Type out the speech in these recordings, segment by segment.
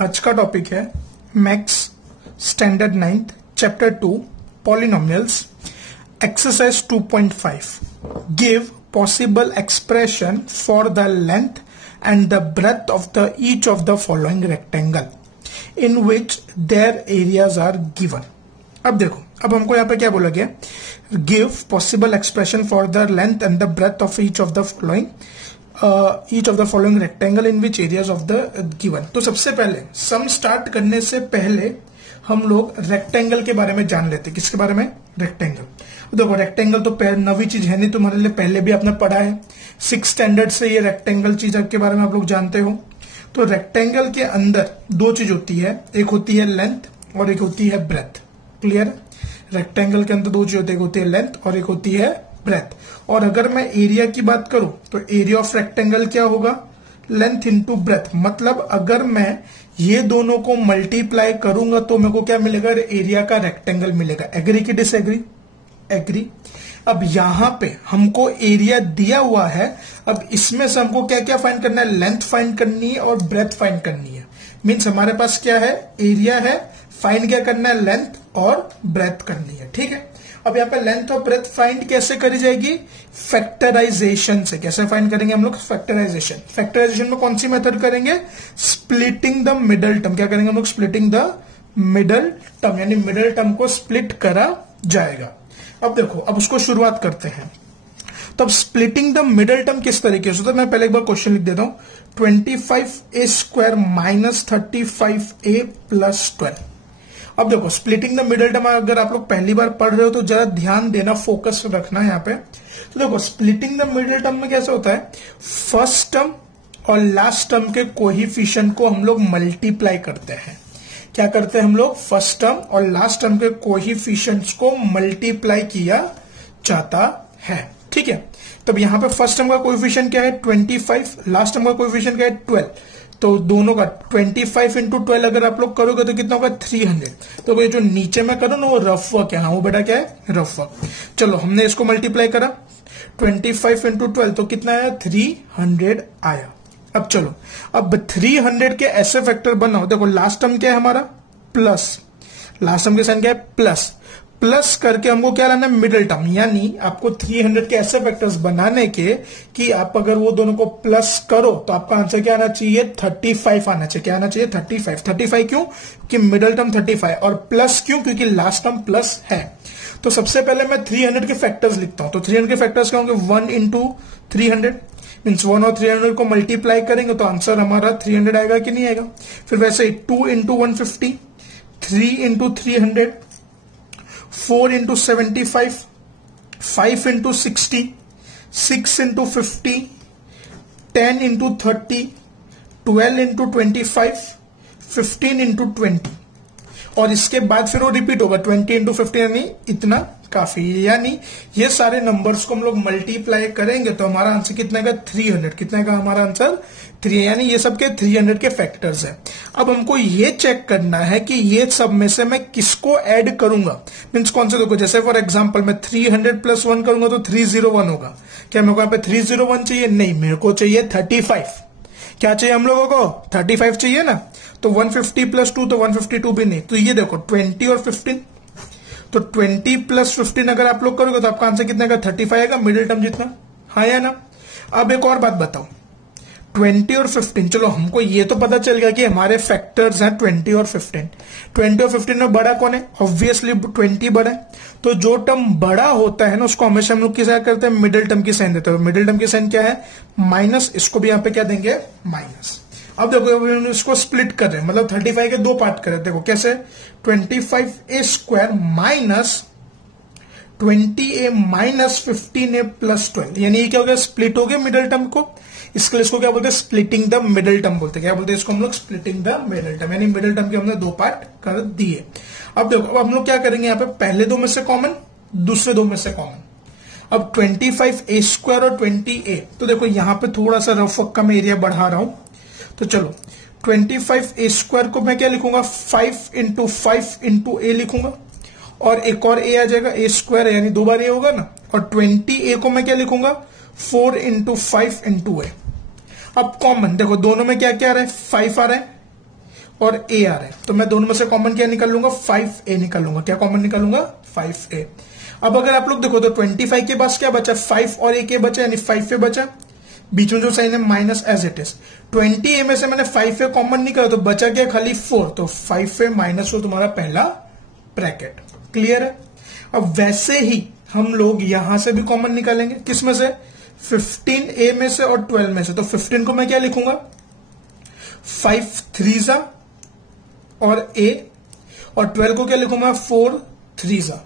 आज का टॉपिक है maths standard 9th chapter 2 polynomials exercise 2.5 give possible expression for the length and the breadth of the each of the following rectangle in which their areas are given. अब देखो, अब हमको यहाँ पे क्या बोला गया, give possible expression for the length and the breadth of each of the following rectangle in which areas of the given. तो सबसे पहले सम स्टार्ट करने से पहले हम लोग रेक्टेंगल के बारे में जान लेते। किसके बारे में? रेक्टेंगल। देखो, रेक्टेंगल तो नवी चीज है नहीं, तुम्हारे लिए पहले भी आपने पढ़ा है। 6th स्टैंडर्ड से ये रेक्टेंगल चीज के बारे में आप लोग जानते हो। तो रेक्टेंगल के अंदर दो चीज होती है, एक होती है लेंथ और एक होती है ब्रेथ। क्लियर? रेक्टेंगल के अंदर दो चीज होती है, एक होती है लेंथ और एक होती है ब्रेथ। और अगर मैं एरिया की बात करूं तो एरिया ऑफ रेक्टेंगल क्या होगा? Length into breath. मतलब अगर मैं ये दोनों को मल्टीप्लाई करूंगा तो मेरे को क्या मिलेगा? एरिया का रेक्टेंगल मिलेगा। एग्री की डिसएग्री? एग्री। अब यहां पे हमको एरिया दिया हुआ है, अब इसमें से हमको क्या क्या फाइंड करना है? लेंथ फाइंड करनी है और ब्रेथ फाइंड करनी है। मीन्स हमारे पास क्या है? एरिया है, फाइंड क्या करना है? लेंथ और ब्रेथ करनी है। ठीक है। अब यहाँ पे लेंथ और ब्रेथ फाइंड कैसे करी जाएगी? फैक्टराइजेशन से। कैसे फाइंड करेंगे हम लोग? फैक्टराइजेशन। फैक्टराइजेशन में कौन सी मेथड करेंगे? Splitting the middle term. क्या करेंगे हम लोग? स्प्लिटिंग द मिडल टर्म, यानी मिडल टर्म को स्प्लिट करा जाएगा। अब देखो, अब उसको शुरुआत करते हैं। तो अब स्प्लिटिंग द मिडल टर्म किस तरीके से? तो मैं पहले एक बार क्वेश्चन लिख देता हूं। 25a² minus 35a plus 12। अब देखो, स्प्लिटिंग द मिडल टर्म अगर आप लोग पहली बार पढ़ रहे हो तो जरा ध्यान देना, फोकस रखना यहाँ पे। तो देखो, स्प्लिटिंग द मिडल टर्म में कैसे होता है? फर्स्ट टर्म और लास्ट टर्म के कोएफिशिएंट को हम लोग मल्टीप्लाई करते हैं। क्या करते हैं हम लोग? फर्स्ट टर्म और लास्ट टर्म के कोएफिशिएंट्स को मल्टीप्लाई किया जाता है। ठीक है। तब यहां पे फर्स्ट टर्म का कोएफिशिएंट क्या है? 25। लास्ट टर्म का कोएफिशिएंट क्या है? 12। तो दोनों का 25 इंटू 12 अगर आप लोग करोगे तो कितना होगा? 300। तो ये जो नीचे में करो ना, वो रफ वर्क है। हाँ, वो बेटा क्या है? Rough work. चलो, हमने इसको मल्टीप्लाई करा 25 इंटू 12 तो कितना आया? 300 आया। अब चलो, अब 300 के ऐसे फैक्टर बनाओ। देखो, लास्ट टर्म क्या है हमारा? प्लस। लास्ट टर्म के साइन क्या है? प्लस। प्लस करके हमको क्या लाना है? Middle term. यानी आपको 300 के ऐसे फैक्टर्स बनाने के कि आप अगर वो दोनों को प्लस करो तो आपका आंसर क्या आना चाहिए? 35 आना चाहिए। क्या आना चाहिए? 35। 35 क्यों? कि मिडिल टर्म 35। और प्लस क्यों? क्योंकि लास्ट टर्म प्लस है। तो सबसे पहले मैं 300 के फैक्टर्स लिखता हूं। तो 300 के फैक्टर्स क्या होंगे? 1 इंटू 300 मीन्स 1 और 300 को मल्टीप्लाई करेंगे तो आंसर हमारा 300 आएगा कि नहीं आएगा? फिर वैसे 2 into 150, 3 into 300, 4 into 75, 5 into 60, 6 into 50, 10 into 30, 12 into 25, 15 into 20। और इसके बाद फिर वो रिपीट होगा 20 इंटू 15, यानी इतना काफी। यानी ये सारे नंबर्स को हम लोग मल्टीप्लाई करेंगे तो हमारा आंसर कितना का? 300। कितना का हमारा आंसर? 3। यानी ये सब के 300 के फैक्टर्स है। अब हमको ये चेक करना है कि ये सब में से मैं किसको ऐड करूंगा। मीन्स कौन से? देखो, जैसे फॉर एग्जांपल मैं 300 प्लस 1 करूंगा तो 301 होगा। क्या मेरे को यहाँ पे 301 चाहिए? नहीं, मेरे को चाहिए 35। क्या चाहिए हम लोगों को? 35 चाहिए ना। तो 150 प्लस 2 तो 152 भी नहीं। तो ये देखो 20 और 15, तो 20 प्लस 15 अगर आप लोग करोगे तो आपका आंसर कितना का? 35 आएगा, मिडिल टर्म जितना। हाँ या ना? अब एक और बात बताओ, 20 और 15। चलो, हमको ये तो पता चल गया कि हमारे फैक्टर्स हैं 20 और 15। 20 और 15 में बड़ा कौन है? ऑब्वियसली 20 बड़ा है। तो जो टर्म बड़ा होता है ना, उसको हमेशा हम लोग किस करते हैं? मिडिल टर्म की साइन देते हैं। मिडिल टर्म की साइन क्या है? माइनस। इसको भी यहाँ पे क्या देंगे? माइनस। अब देखो, इसको स्प्लिट कर रहे हैं, मतलब 35 के दो पार्ट कर रहे हैं। देखो कैसे? 25a² minus 20a minus 15a plus 12। यानी ये क्या हो गया? स्प्लिट हो गया मिडिल टर्म को। इसके लिए इसको क्या बोलते हैं? स्प्लिटिंग द मिडिल टर्म बोलते हैं। क्या बोलते हैं इसको हम लोग? Splitting the middle term. यानी मिडिल टर्म के हमने दो पार्ट कर दिए। अब देखो, अब हम लोग क्या करेंगे यहाँ पे? पहले दो में से कॉमन, दूसरे दो में से कॉमन। अब 25a² और 20a, तो देखो यहां पे थोड़ा सा रफ वर्क का मैं एरिया बढ़ा रहा हूं। तो चलो, 25a² को मैं क्या लिखूंगा? 5 इंटू 5 इंटू a लिखूंगा, और एक और a आ जाएगा, a² यानी दो बार a होगा ना। और 20a को मैं क्या लिखूंगा? 4 इंटू 5 इंटू a। अब कॉमन देखो, दोनों में क्या क्या आ रहा है? 5 आ रहा है, और ए आ रहा है, तो मैं दोनों में से कॉमन क्या निकाल लूंगा, 5a निकाल लूंगा। क्या कॉमन निकालूंगा, 5a। अब अगर आप लोग देखो तो 25 के पास क्या बचा, 5 और a के बचा, यानी 5a बचा, बीच में जो साइन है minus as it is. 20a में से मैंने 5a कॉमन निकाला तो बचा क्या, खाली 4, तो 5a माइनस 4 तुम्हारा पहला ब्रैकेट। क्लियर है। अब वैसे ही हम लोग यहां से भी कॉमन निकालेंगे, किसमें से, 15a में से और 12 में से। तो 15 को मैं क्या लिखूंगा, 5 3 और a, और 12 को क्या लिखूंगा, 4 3।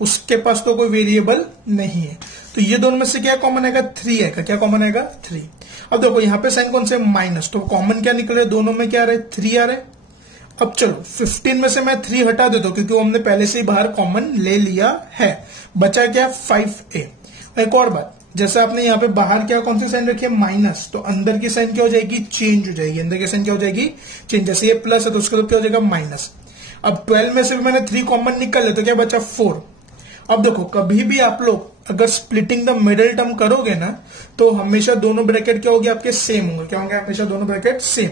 उसके पास तो कोई वेरिएबल नहीं है, तो ये दोनों में से क्या कॉमन आएगा, 3 आएगा। क्या कॉमन आएगा, 3। अब देखो यहाँ पे साइन कौन से, माइनस, तो कॉमन क्या निकल रहा है, दोनों में क्या आ रहा है, 3 आ रहा है। अब चलो 15 में से मैं 3 हटा देता हूं क्योंकि वो हमने पहले से ही बाहर कॉमन ले लिया है। बचा क्या, 5a। एक और बात, जैसे आपने यहाँ पे बाहर क्या कौन सी साइन रखी है, माइनस, तो अंदर की साइन क्या हो जाएगी, चेंज हो जाएगी। अंदर की साइन क्या हो जाएगी, चेंज। जैसे ये प्लस है तो उसका तो क्या हो जाएगा, माइनस। अब 12 में से भी मैंने 3 कॉमन निकल ले तो क्या बचा, 4। अब देखो कभी भी आप लोग अगर स्प्लिटिंग द मिडिल टर्म करोगे ना, तो हमेशा दोनों ब्रैकेट क्या होंगे आपके, सेम होंगे। क्या होंगे, हमेशा दोनों ब्रैकेट सेम।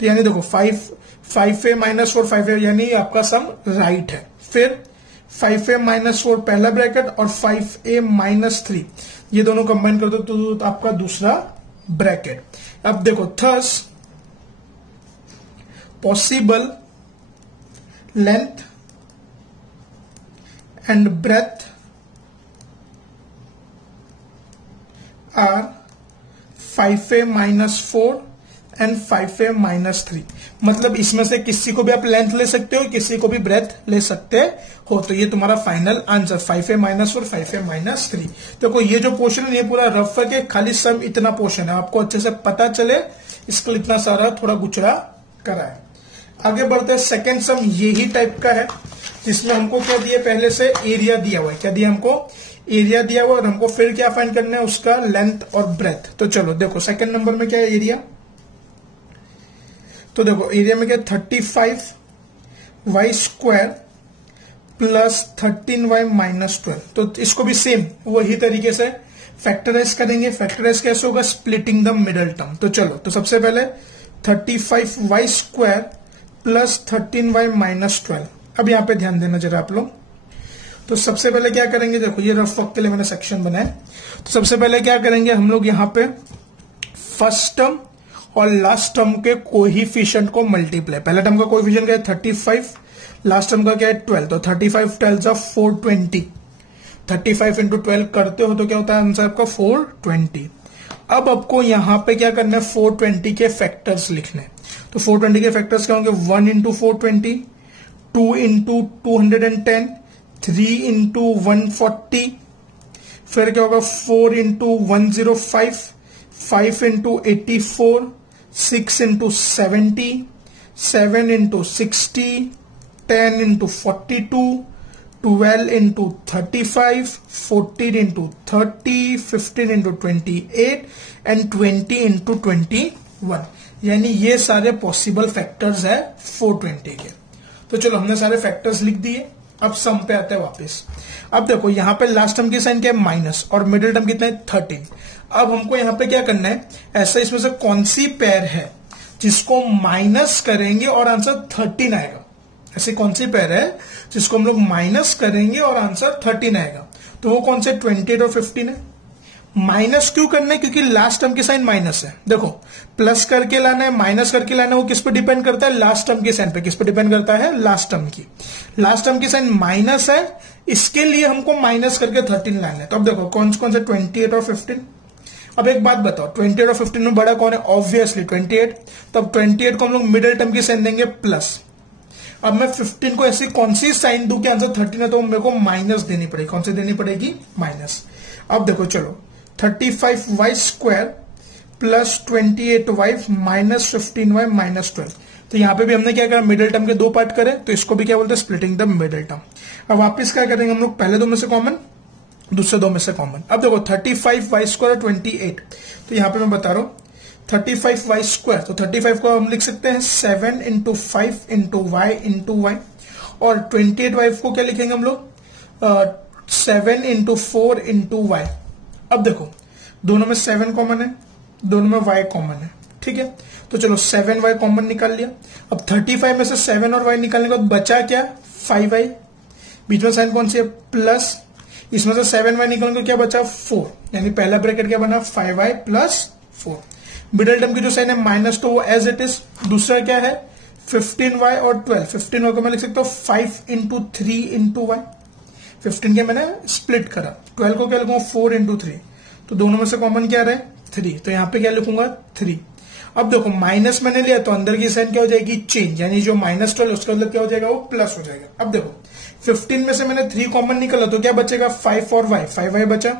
तो यानी देखो 5a माइनस 4 5a, यानी आपका सम राइट है। फिर 5a माइनस 4 पहला ब्रैकेट और 5a माइनस 3 ये दोनों कंबाइन कर दो तो आपका दूसरा ब्रैकेट। अब देखो thus possible length and breadth are 5a minus 4 and 5a minus 3। मतलब इसमें से किसी को भी आप लेंथ ले सकते हो, किसी को भी ब्रेथ ले सकते हो। तो ये तुम्हारा final answer 5a minus 4 5a minus 3। देखो ये जो पोर्शन है ये पूरा रफ है, खाली सम इतना पोर्शन है, आपको अच्छे से पता चले इसको इतना सारा थोड़ा गुचड़ा करा है। आगे बढ़ते हैं, सेकेंड सम यही टाइप का है जिसमें हमको क्या दिया, पहले से एरिया दिया हुआ है। क्या दिया हमको, एरिया दिया हुआ, और हमको फिर क्या फाइंड करना है, उसका लेंथ और ब्रेथ। तो चलो देखो सेकंड नंबर में क्या है, एरिया। तो देखो एरिया में क्या, 35y square plus 13y minus 12। तो इसको भी सेम वही तरीके से फैक्टराइज करेंगे। फैक्टराइज कैसे होगा, स्प्लिटिंग द मिडल टर्म। तो चलो, तो सबसे पहले 35y square plus 13y minus 12। अब यहां पे ध्यान देना जरा आप लोग। तो सबसे पहले क्या करेंगे, देखो ये रफ वर्क के लिए मैंने सेक्शन बनाया। तो सबसे पहले क्या करेंगे हम लोग, यहां पे फर्स्ट टर्म और लास्ट टर्म के कोएफिशिएंट को मल्टीप्लाई। पहला टर्म का कोएफिशिएंट क्या है, 35, लास्ट टर्म का क्या है, 12। तो 35 12 जा 420, 35 इंटू 12 करते हो तो क्या होता है आंसर आपका 420। अब आपको यहां पे क्या करना है, 420 के फैक्टर्स लिखने। तो 420 के फैक्टर्स क्या होंगे, 1 इंटू 420, 2 इंटू 210, 3 इंटू 140, फिर क्या होगा 4 into 105, 5 into 84, 6 into 70, 7 into 60, 10 into 42, 12 into 35, 14 into 30, 15 into 28 and 20 into 21। यानी ये सारे पॉसिबल फैक्टर्स है 420 के। तो चलो हमने सारे फैक्टर्स लिख दिए। अब सम पे आते हैं वापस। अब देखो यहाँ पे लास्ट टर्म की साइन क्या है, माइनस, और मिडिल टर्म कितना है, 13। अब हमको यहाँ पे क्या करना है, ऐसा इसमें से कौन सी पेयर है जिसको माइनस करेंगे और आंसर 13 आएगा। ऐसी कौन सी पेयर है जिसको हम लोग माइनस करेंगे और आंसर 13 आएगा। तो वो कौन से, 28 और 15 है। माइनस क्यों करना है, क्योंकि लास्ट टर्म की साइन माइनस है। देखो प्लस करके लाना है, माइनस करके लाना है, वो किस पे डिपेंड करता है, लास्ट टर्म की साइन पे। किस पे डिपेंड करता है, लास्ट टर्म की। लास्ट टर्म की साइन माइनस है, इसके लिए हमको माइनस करके 13 लाना है। तो अब देखो कौन कौन से, 28 और 15। अब एक बात बताओ, 28 और 15 में बड़ा कौन है, ऑब्वियसली 28। तो अब 28 को हम लोग मिडिल टर्म की साइन देंगे प्लस। अब मैं 15 को ऐसी कौन सी साइन दूं कि आंसर 13 है, तो मेरे को माइनस देनी पड़ेगी। कौन सी देनी पड़ेगी, माइनस। अब देखो चलो 35y square plus 28y minus 15y minus 12। तो यहां पे भी हमने क्या करा, मिडिल टर्म के दो पार्ट करे, तो इसको भी क्या बोलते हैं, स्प्लिटिंग द मिडिल टर्म। अब वापस क्या करेंगे हम लोग, पहले दो में से कॉमन, दूसरे दो में से कॉमन। अब देखो 35y स्क्वायर 28, तो यहां पे मैं बता रहा हूं 35y स्क्वायर, तो 35 को हम लिख सकते हैं 7 into 5 into y into y, और 28y को क्या लिखेंगे हम लोग, 7 इंटू 4 इंटू y। अब देखो दोनों में 7 कॉमन है, दोनों में y कॉमन है, ठीक है, तो चलो 7y कॉमन निकाल लिया। अब 35 में से 7 और y निकालने के बाद बचा क्या, 5y, बीच में साइन कौन सी है, प्लस, इसमें से 7y निकालने को क्या बचा, 4, यानी पहला ब्रैकेट क्या बना, 5y प्लस 4। मिडिल टर्म की जो साइन है माइनस, तो वो एज इट इज। दूसरा क्या है, 15y और 12, 15y को मैं लिख सकता हूँ 5 इंटू 3 इंटू वाई, 15 के मैंने स्प्लिट करा, 12 को क्या लिखूंगा 4 इंटू 3, तो दोनों में से कॉमन क्या रहे, 3, तो यहां पे क्या लिखूंगा 3। अब देखो माइनस मैंने लिया तो अंदर की साइन क्या हो जाएगी, चेंज, यानी जो -12 उसका मतलब क्या हो जाएगा, वो प्लस हो जाएगा। अब देखो 15 में से मैंने 3 कॉमन निकाला तो क्या बचेगा, 5 और y, 5y बचा,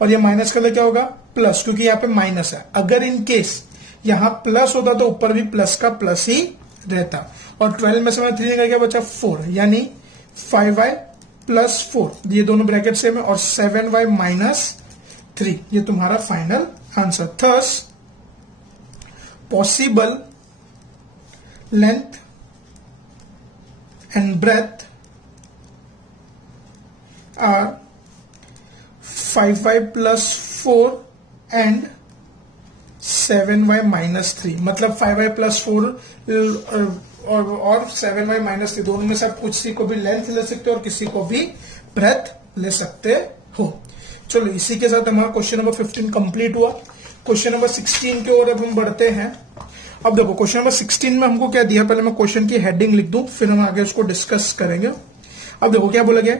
और ये माइनस का मतलब क्या होगा, प्लस, क्योंकि यहाँ पे माइनस है। अगर इन केस यहां प्लस होता तो ऊपर भी प्लस का प्लस ही रहता, और 12 में से मैंने 3 निकाल, क्या बचा 4, यानी 5y प्लस 4, ये दोनों ब्रैकेट सेम है, और 7y माइनस 3, ये तुम्हारा final answer. Thus possible length and breadth are 5y plus 4 and 7y minus 3, मतलब 5y प्लस 4 और 7y माइनस 3, दोनों में से आप किसी को भी लेंथ ले सकते हो और किसी को भी ब्रेथ ले सकते हो। चलो इसी के साथ हमारा क्वेश्चन नंबर 15 कंप्लीट हुआ। क्वेश्चन नंबर 16 की ओर अब हम बढ़ते हैं। अब देखो क्वेश्चन नंबर 16 में हमको क्या दिया, पहले मैं क्वेश्चन की हेडिंग लिख दूं, फिर हम आगे उसको डिस्कस करेंगे। अब देखो क्या बोला गया,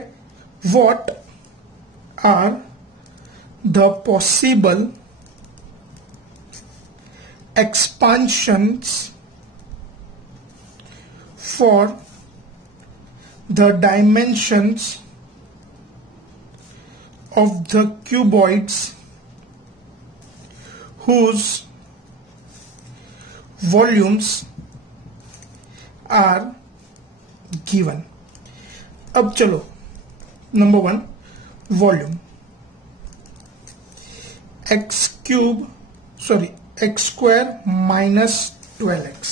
what are the possible expansions for the dimensions of the cuboids whose volumes are given। अब चलो number 1, volume x square minus 12x।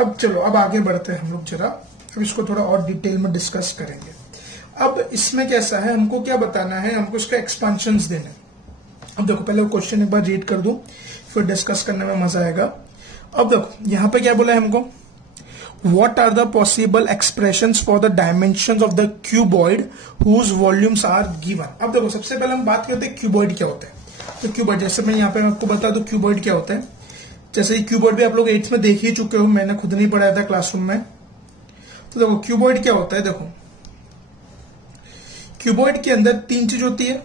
अब चलो अब आगे बढ़ते हैं हम लोग जरा, अब इसको थोड़ा और डिटेल में डिस्कस करेंगे। अब इसमें कैसा है, हमको क्या बताना है, हमको इसका एक्सपांशंस देने। अब देखो पहले क्वेश्चन एक बार रीड कर दूं, फिर डिस्कस करने में मजा आएगा। अब देखो यहां पे क्या बोला है हमको, what are the possible expressions for the dimensions of the cuboid whose volumes are given. अब देखो सबसे पहले हम बात करते हैं क्यूबॉइड क्या होता है। तो क्यूबॉइड, जैसे मैं यहाँ पे आपको बता दूं क्यूबॉइड क्या होता है, जैसे क्यूबॉइड भी आप लोग 8th में देख ही चुके हो, मैंने खुद नहीं पढ़ाया था क्लासरूम में। तो देखो क्यूबॉइड क्या होता है, देखो क्यूबॉइड के अंदर 3 चीज होती है,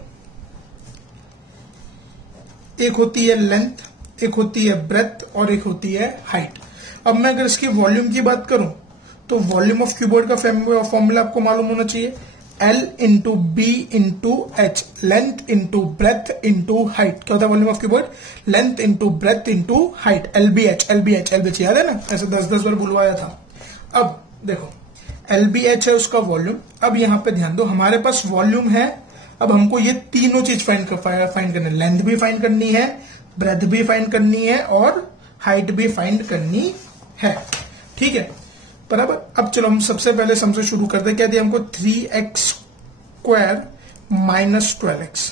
एक होती है लेंथ, एक होती है ब्रेथ और एक होती है हाइट। अब मैं अगर इसकी वॉल्यूम की बात करूं तो वॉल्यूम ऑफ क्यूबॉइड का फॉर्मूला आपको मालूम होना चाहिए, L into B into H, length into breadth into height. क्या होता है volume of cuboid, length into breadth into height, LBH LBH LBH, याद है ना, ऐसे 10-10 बार बुलवाया था। अब देखो LBH है उसका वॉल्यूम। अब यहां पे ध्यान दो, हमारे पास वॉल्यूम है, अब हमको ये तीनों चीज फाइंड करनी, लेंथ भी फाइंड करनी है, ब्रेथ भी फाइंड करनी है और हाइट भी फाइंड करनी है, ठीक है बराबर। अब चलो हम सबसे पहले हमसे शुरू करते हैं, क्या दिया हमको 3x स्क्वायर माइनस 12x।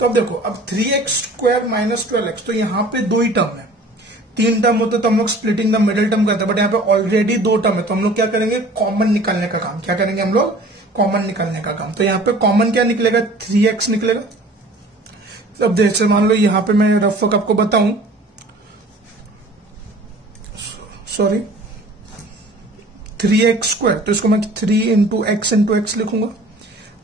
तो अब देखो, अब 3x स्क्वायर माइनस 12x, तो यहां पे 2 ही टर्म है, 3 टर्म होते तो हम लोग स्प्लिटिंग द मिडिल टर्म करते हैं, बट यहाँ पे ऑलरेडी 2 टर्म है, तो हम लोग क्या करेंगे, कॉमन निकालने का काम। क्या करेंगे हम लोग, कॉमन निकालने का काम। तो यहाँ पे कॉमन क्या निकलेगा, 3x निकलेगा। अब जैसे मान लो यहाँ पे मैं रफ वर्क आपको बताऊं, सॉरी 3x स्क्वायर, तो इसको मैं 3 इंटू एक्स इंटू एक्स लिखूंगा।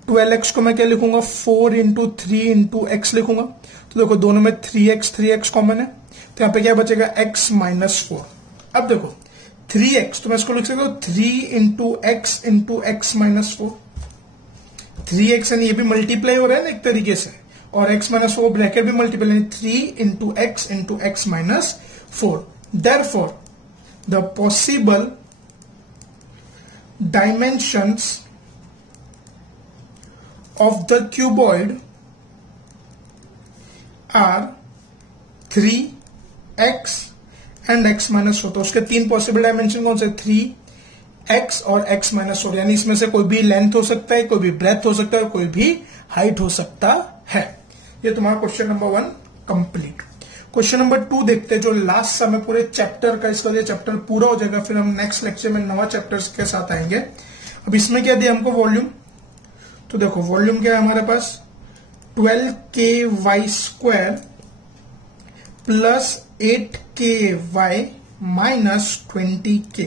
12x को मैं क्या लिखूंगा, 4 इंटू 3 इंटू एक्स लिखूंगा। तो देखो दोनों में 3x कॉमन है, तो यहाँ पे क्या बचेगा, x माइनस 4। अब देखो 3x, तो मैं इसको लिख सकता हूं 3 इंटू एक्स माइनस 4। 3x यानी ये भी मल्टीप्लाई हो रहा है ना एक तरीके से, और x माइनस 4 ब्रैकेट भी मल्टीप्लाई, यानी 3 into x minus 4। Therefore the possible dimensions of the cuboid are 3x and x minus 4। तो उसके 3 पॉसिबल डायमेंशन कौन से, 3x और x माइनस 4, यानी इसमें से कोई भी लेंथ हो सकता है, कोई भी ब्रेथ हो सकता है, कोई भी हाइट हो सकता है। ये तुम्हारा question number 1 complete. Question number 2 देखते हैं, जो लास्ट समय पूरे चैप्टर का, इसका ये चैप्टर पूरा हो जाएगा, फिर हम नेक्स्ट लेक्चर में नवा चैप्टर्स के साथ आएंगे। अब इसमें क्या दिया हमको वॉल्यूम, तो देखो वॉल्यूम क्या है हमारे पास 12ky² plus 8ky minus 20k।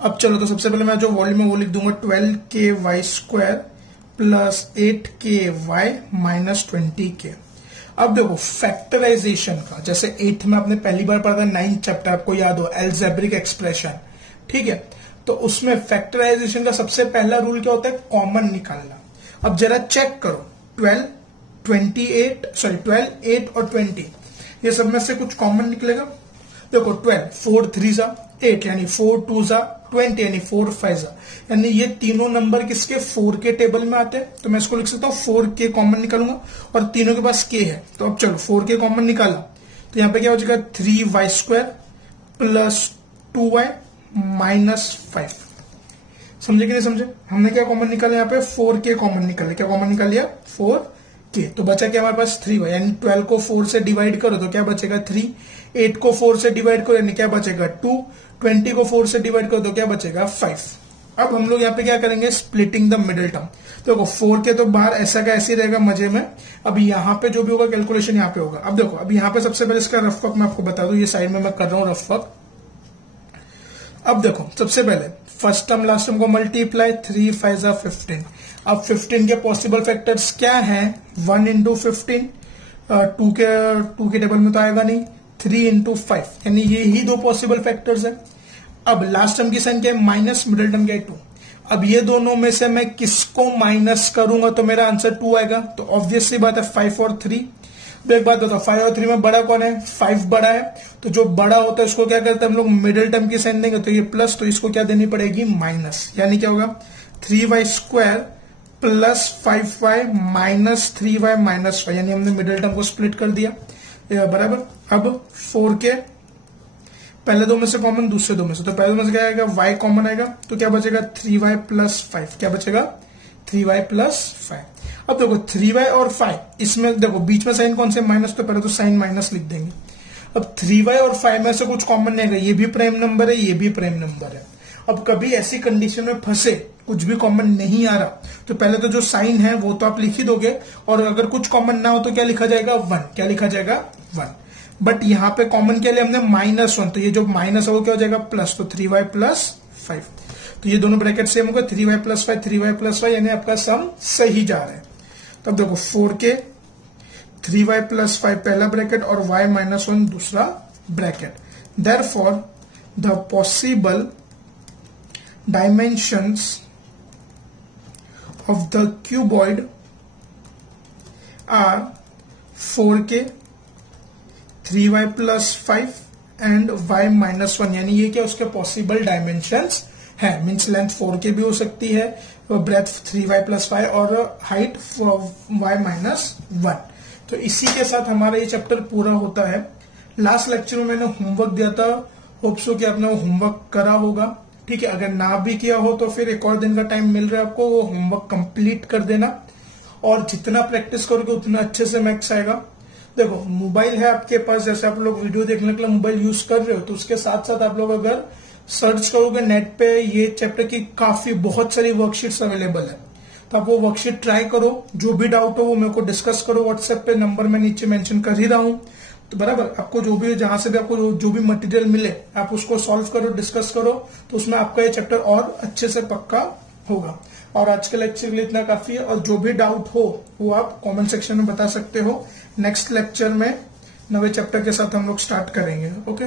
अब चलो तो सबसे पहले मैं जो वॉल्यूम है वो लिख दूंगा 12ky² plus 8ky minus 20k। अब देखो फैक्टराइजेशन का, जैसे 8th में आपने पहली बार पढ़ा था 9th चैप्टर, आपको याद हो एल्जेब्रिक एक्सप्रेशन, ठीक है। तो उसमें फैक्टराइजेशन का सबसे पहला रूल क्या होता है, कॉमन निकालना। अब जरा चेक करो 12, 8 और 20, ये सब में से कुछ कॉमन निकलेगा। देखो 12 4 3 जा 8 यानी 4 2 जा 20 यानी 4 5 जा, यानी ये तीनों नंबर किसके 4 के टेबल में आते हैं। तो मैं इसको लिख सकता हूँ 4k कॉमन निकालूंगा और तीनों के पास k है। तो अब चलो 4k कॉमन निकाला तो यहाँ पे क्या हो जाएगा 3y² प्लस 2y माइनस 5। समझे कि नहीं समझे, हमने क्या कॉमन निकाला यहाँ पे 4k कॉमन निकाला। क्या कॉमन निकाल लिया 4k, तो बचा क्या हमारे पास 3y, यानी 12 को 4 से डिवाइड करो तो क्या बचेगा 3, 8 को 4 से डिवाइड करो यानी क्या बचेगा 2, 20 को 4 से डिवाइड करो तो क्या बचेगा 5। अब हम लोग यहाँ पे क्या करेंगे, स्प्लिटिंग द मिडिल टर्म। तो देखो 4k तो बाहर ऐसा का ऐसे रहेगा मजे में। अब यहाँ पे जो भी होगा कैलकुलेशन यहाँ पे होगा। अब देखो अब यहाँ पे सबसे पहले इसका रफ वर्क मैं आपको बता दूं, ये साइड में मैं कर रहा हूँ रफ वर्क। अब देखो सबसे पहले फर्स्ट टर्म लास्ट टर्म को मल्टीप्लाई, 3 5 जा 15। अब 15 के पॉसिबल फैक्टर्स क्या हैं, 1 इंटू 15, 2 के टेबल में तो आएगा नहीं, 3 इंटू 5, यानी ये ही दो पॉसिबल फैक्टर्स है। अब लास्ट टर्म की साइन क्या है माइनस, मिडिल टर्म क्या है 2। अब ये दोनों में से मैं किसको माइनस करूंगा तो मेरा आंसर 2 आएगा। तो ऑब्वियसली बात है 5 और 3। एक बात बताओ 5 और 3 में बड़ा कौन है, 5 बड़ा है। तो जो बड़ा होता है उसको क्या करते हैं हम लोग मिडिल टर्म की साइन देंगे, तो ये प्लस, तो इसको क्या देनी पड़ेगी माइनस, यानी क्या होगा 3y² plus 5y minus 3y minus 5, यानी हमने मिडिल टर्म को स्प्लिट कर दिया बराबर। अब 4k पहले दो में से कॉमन, दूसरे दो में से, तो पहले दो में से क्या आएगा y कॉमन आएगा, तो क्या बचेगा 3y प्लस 5, क्या बचेगा 3y प्लस 5। अब देखो 3y और 5, इसमें देखो बीच में साइन कौन से माइनस, तो पहले तो साइन माइनस लिख देंगे। अब 3y और 5 में से कुछ कॉमन नहीं आएगा, ये भी प्राइम नंबर है, ये भी प्राइम नंबर है। अब कभी ऐसी कंडीशन में फंसे कुछ भी कॉमन नहीं आ रहा तो पहले तो जो साइन है वो तो आप लिख ही दोगे, और अगर कुछ कॉमन ना हो तो क्या लिखा जाएगा 1, क्या लिखा जाएगा 1। बट यहाँ पे कॉमन के लिए हमने -1, तो ये जो माइनस है वो क्या हो जाएगा प्लस, तो 3y प्लस 5। तो ये दोनों ब्रैकेट सेम होगा, 3y प्लस 5 3y प्लस 5, यानी आपका सम सही जा रहा है। तब देखो 4k 3y प्लस 5 पहला ब्रैकेट और y माइनस 1 दूसरा bracket. Therefore the possible dimensions of the cuboid are 4k 3y plus 5 and y minus 1, यानी ये क्या उसके पॉसिबल डायमेंशंस है। मीन्स लेंथ 4k भी हो सकती है, ब्रेथ 3y plus 5 और हाइट y minus 1। तो इसी के साथ हमारा ये चैप्टर पूरा होता है। लास्ट लेक्चर में मैंने होमवर्क दिया था, होप सो कि आपने वो होमवर्क करा होगा, ठीक है। अगर ना भी किया हो तो फिर एक और दिन का टाइम मिल रहा है आपको, वो होमवर्क कंप्लीट कर देना, और जितना प्रैक्टिस करोगे उतना अच्छे से मैथ्स आएगा। देखो मोबाइल है आपके पास, जैसे आप लोग वीडियो देखने के लिए मोबाइल यूज कर रहे हो, तो उसके साथ साथ आप लोग अगर सर्च करोगे नेट पे ये चैप्टर की काफी बहुत सारी वर्कशीट्स अवेलेबल है, तो आप वो वर्कशीट ट्राई करो। जो भी डाउट हो वो मेरे को डिस्कस करो व्हाट्सएप पे, नंबर मैं नीचे मेंशन कर ही रहा हूँ। तो बराबर आपको जो भी जहां से भी आपको जो भी मटेरियल मिले आप उसको सॉल्व करो, डिस्कस करो, तो उसमें आपका ये चैप्टर और अच्छे से पक्का होगा। और आज के लेक्चर के लिए इतना काफी है, और जो भी डाउट हो वो आप कमेंट सेक्शन में बता सकते हो। नेक्स्ट लेक्चर में नवे चैप्टर के साथ हम लोग स्टार्ट करेंगे। ओके।